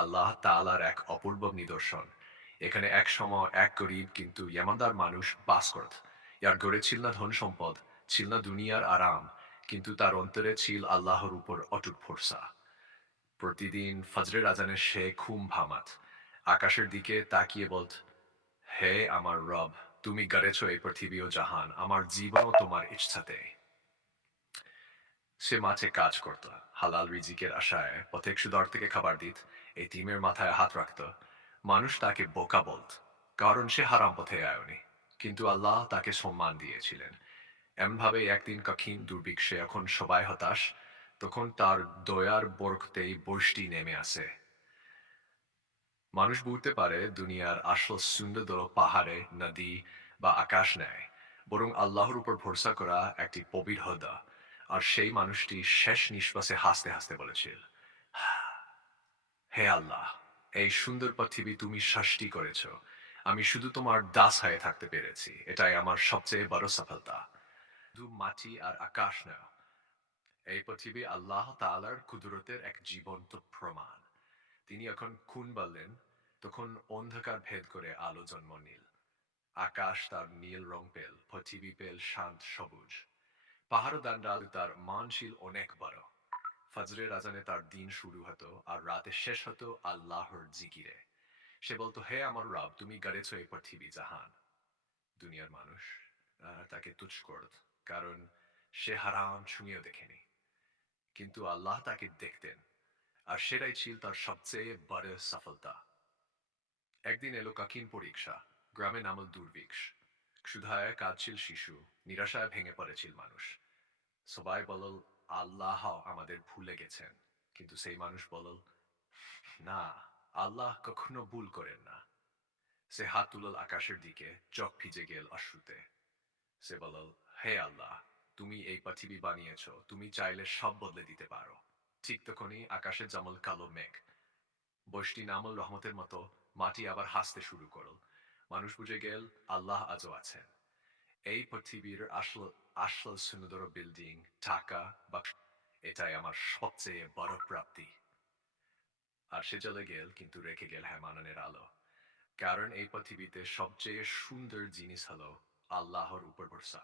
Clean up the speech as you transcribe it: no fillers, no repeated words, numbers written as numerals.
আল্লাহ তাআলার এক অপূর্ব নিদর্শন। এখানে এক সময় এক গরিব কিন্তু ইমানদার মানুষ বাস করত। ইয়ার গড়ে ছিল না ধন সম্পদ, ছিল না দুনিয়ার আরাম, কিন্তু তার অন্তরে ছিল আল্লাহর উপর অটুট ভরসা। প্রতিদিন ফজরের আজানে সে ঘুম ভামাত, আকাশের দিকে তাকিয়ে বলত, হে আমার রব, তুমি গড়েছ এই পৃথিবী ও জাহান, আমার জীবনও তোমার ইচ্ছাতে। সে মাঠে কাজ করত, হালাল রিজিকের আশায় পথে ক্ষুধার্ত থেকে খাবার দিত, এতিমের মাথায় হাত রাখত। মানুষ তাকে বোকা বলত, কারণ সে হারাম পথে আয়নি। কিন্তু আল্লাহ তাকে সম্মান দিয়েছিলেন। এমনভাবে একদিন কঠিন দুর্ভিক্ষে এখন সবাই হতাশ, তখন তার দয়ার বরকতেই বৃষ্টি নেমে আসে। মানুষ বুঝতে পারে দুনিয়ার আসল সুন্দর পাহাড়ে, নদী বা আকাশ নেয়, বরং আল্লাহর উপর ভরসা করা একটি পবিত্র হদা। আর সেই মানুষটি শেষ নিঃশ্বাসে হাসতে হাসতে বলেছিল, হে আল্লাহ, এই সুন্দর পৃথিবী তুমি সৃষ্টি করেছ, আমি শুধু তোমার দাস হয়ে থাকতে পেরেছি, এটাই আমার সবচেয়ে বড় সফলতা। শুধু মাটি আর আকাশ না, এই পৃথিবী আল্লাহ তাআলার কুদরতের এক জীবন্ত প্রমাণ। তিনি এখন খুন বললেন, তখন অন্ধকার ভেদ করে আলো জন্ম নিল। আকাশ তার নীল রং পেল, পৃথিবী পেল শান্ত সবুজ। পাহাড় দান্ডাল তার মান ছিল অনেক বড়। ফজরের আজানে তার দিন শুরু হতো আর রাতে শেষ হতো আল্লাহর জিকিরে। সে বলতো, হে আমার রব, তুমি গড়েছ এই পৃথিবী জাহান। দুনিয়ার মানুষ তাকে তুচ্ছ করত, কারণ সে হারাম ছুঁয়েও দেখেনি। কিন্তু আল্লাহ তাকে দেখতেন, আর সেটাই ছিল তার সবচেয়ে বড় সফলতা। একদিন এলো কঠিন পরীক্ষা। গ্রামে নামল দুর্ভিক্ষ। ক্ষুধায় কাঁদছিল শিশু, নিরাশায় ভেঙে পড়েছিল মানুষ। সবাই বলল, আল্লাহ আমাদের ভুলে গেছেন। কিন্তু সেই মানুষ বলল, না, আল্লাহ কখনো ভুল করেন না। সে হাত তুলল আকাশের দিকে, চোখ ভিজে গেল অশ্রুতে। সে বলল, হে আল্লাহ, তুমি এই পৃথিবী বানিয়েছ, তুমি চাইলে সব বদলে দিতে পারো। ঠিক তখনই আকাশে জমল কালো মেঘ। বৃষ্টি নামল রহমতের মতো, মাটি আবার হাসতে শুরু করল। মানুষ বুঝে গেল, আল্লাহ আজও আছেন। এই পৃথিবীর আসল আসল সুন্দর বিল্ডিং, টাকা বা এটাই আমার সবচেয়ে বড় প্রাপ্তি। আর সে চলে গেল, কিন্তু রেখে গেল হেমাননের আলো। কারণ এই পৃথিবীতে সবচেয়ে সুন্দর জিনিস হলো আল্লাহর উপর ভরসা।